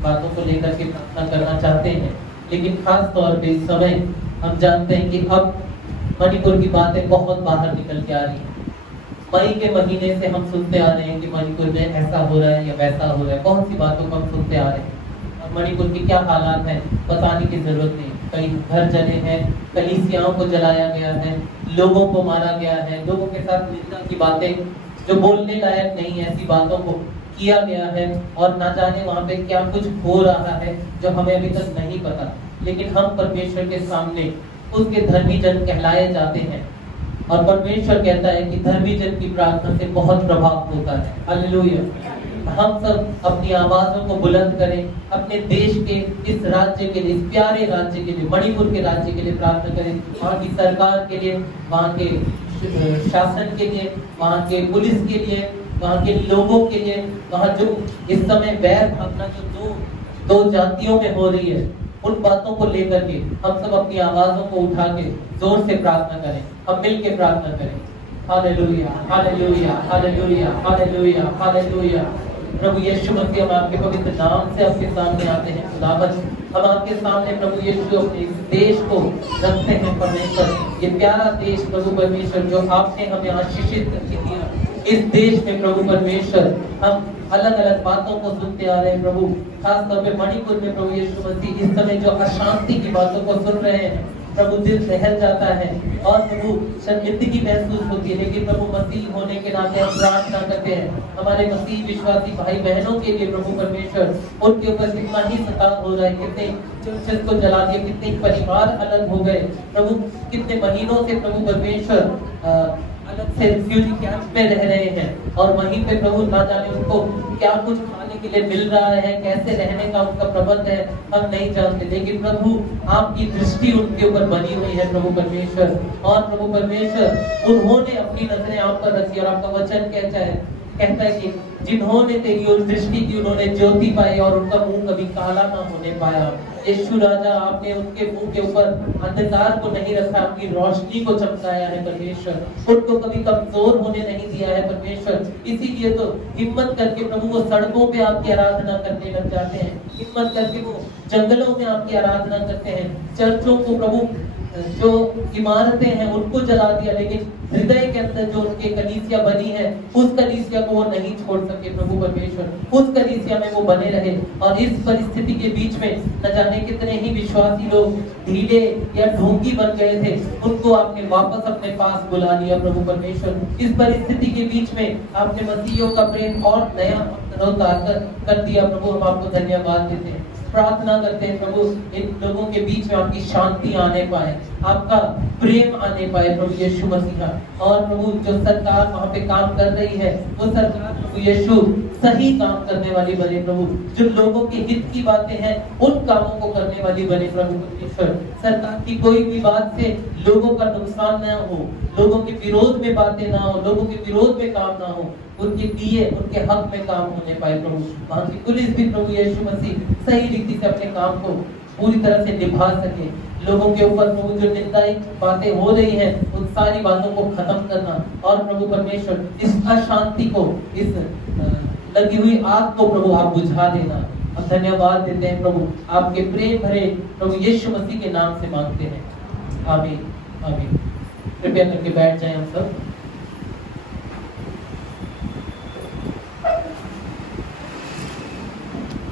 बातों को लेकर के प्रार्थना करना चाहते हैं, लेकिन खास तौर पे इस समय हम जानते हैं कि अब मणिपुर की बातें बहुत बाहर निकल के आ रही हैं। मई के महीने से हम सुनते आ रहे हैं कि मणिपुर में ऐसा हो रहा है या वैसा हो रहा है, बहुत सी बातों को हम सुनते आ रहे हैं। और मणिपुर के क्या हालात हैं बताने की जरूरत नहीं। कई घर जले हैं, कलीसियाओं को जलाया गया है, लोगों को मारा गया है, लोगों के साथ निंदा की बातें जो बोलने लायक नहीं है ऐसी बातों को किया गया है, और ना जाने वहाँ पे क्या कुछ हो रहा है जो हमें अभी तक नहीं पता। लेकिन हम परमेश्वर के सामने उसके धर्मी जन कहलाए जाते हैं, और परमेश्वर कहता है कि धर्मी जन की प्रार्थना से बहुत प्रभाव होता है। हालेलुया। हम सब अपनी आवाजों को बुलंद करें, अपने देश के इस राज्य के लिए, इस प्यारे राज्य के लिए, मणिपुर के राज्य के लिए प्रार्थना करें, वहाँ की सरकार के लिए, वहाँ के शासन के लिए, वहाँ के पुलिस के लिए, वहाँ के लोगों के लिए, वहाँ जो इस समय बैर भावना जो दो जातियों में हो रही है, उन बातों को लेकर के हम सब अपनी आवाजों को उठा के जोर से प्रार्थना करें, हम मिल के प्रार्थना करें। हालेलुया, हालेलुया, हालेलुया, हालेलुया, हालेलुया। प्रभु यीशु मसीह, हम आपके पवित्र नाम से आपके सामने आते हैं खुदावंद। हम आपके सामने प्रभु यीशु अपने इस देश को रखते हैं परमेश्वर, ये प्यारा देश प्रभु परमेश्वर जो आपने हमें आशीषित करके दिया। इस देश में प्रभु परमेश्वर हम अलग अलग बातों को सुनते आ रहे हैं प्रभु, खास तौर पे मणिपुर में प्रभु यीशु मसीह इस समय जो अशांति की बातों को सुन रहे हैं प्रभु, दिल दहल जाता है और प्रभु शर्मिंदगी महसूस होती है। लेकिन प्रभु मसीह होने के नाते हम प्रार्थना करते हैं हमारे मसीह विश्वासी भाई बहनों के लिए प्रभु परमेश्वर, उनके ऊपर कितना ही सताव हो रहा है, कितने चर्चेस को जला दिया, कितने परिवार अलग हो गए प्रभु, कितने महीनों से प्रभु परमेश्वर अलग से रिफ्यूजी कैंप में रह रहे हैं, और वहीं पे प्रभु ना जाने उनको क्या कुछ खाने के लिए मिल रहा है, कैसे रहने का उनका प्रबंध है, हम नहीं जानते। लेकिन प्रभु आपकी दृष्टि उनके ऊपर बनी हुई है प्रभु परमेश्वर, और प्रभु परमेश्वर उन्होंने अपनी नजरें आप पर रखी, और आपका वचन कहता है कि जिन्होंने तेरी ओर दृष्टि की उन्होंने ज्योति पाई, और उनका मुंह कभी काला ना होने पाया। यीशु राजा, आपने उनके मुंह के ऊपर अंधकार को नहीं रखा, आपकी रोशनी को चमकाया है परमेश्वर, उनको कभी कमजोर होने नहीं दिया है परमेश्वर। इसीलिए तो हिम्मत करके प्रभु वो सड़कों पे आपकी आराधना करने लग जाते हैं, हिम्मत करके वो जंगलों में आपकी आराधना करते हैं, चर्चों को प्रभु जो इमारतें हैं उनको जला दिया, लेकिन हृदय के अंदर जो उनके कलीसिया बनी है उस कलीसिया को वो नहीं छोड़ सके प्रभु परमेश्वर, उस कलीसिया में वो बने रहे। और इस परिस्थिति के बीच में न जाने कितने ही विश्वासी लोग ढीले या ढोंगी बन गए थे, उनको आपने वापस अपने पास बुला लिया प्रभु परमेश्वर। इस परिस्थिति के बीच में आपने मसीहियों का प्रेम और नया कर दिया प्रभु, हम आपको धन्यवाद देते हैं। प्रार्थना करते हैं प्रभु इन लोगों के बीच में आपकी शांति आने पाए, आपका प्रेम आने पाए प्रभु यीशु मसीहा। और प्रभु जो सरकार वहाँ पे काम कर रही है वो सरकार प्रभु यीशु सही काम करने वाली बने प्रभु, जो लोगों के हित की बातें हैं उन कामों को करने वाली बने प्रभु परमेश्वर। सरकार की कोई भी बात से लोगों का नुकसान न हो, लोगों के विरोध में बातें ना हो, लोगों के विरोध में काम ना हो, उनके लिए उनके हक में काम होने पाए प्रभु। वहाँ की पुलिस भी प्रभु यीशु मसीह सही रीति से अपने काम को पूरी तरह से निभा सके। लोगों के ऊपर प्रभु जो निंदाई बातें हो रही हैं उन सारी बातों को खत्म करना, और प्रभु परमेश्वर इस अशांति को, इस लगी हुई आग को प्रभु आप बुझा देना। हम धन्यवाद देते हैं प्रभु, आपके प्रेम भरे प्रभु यीशु मसीह के नाम से मांगते हैं, आमीन आमीन। कृपया करके बैठ जाएं हम सब।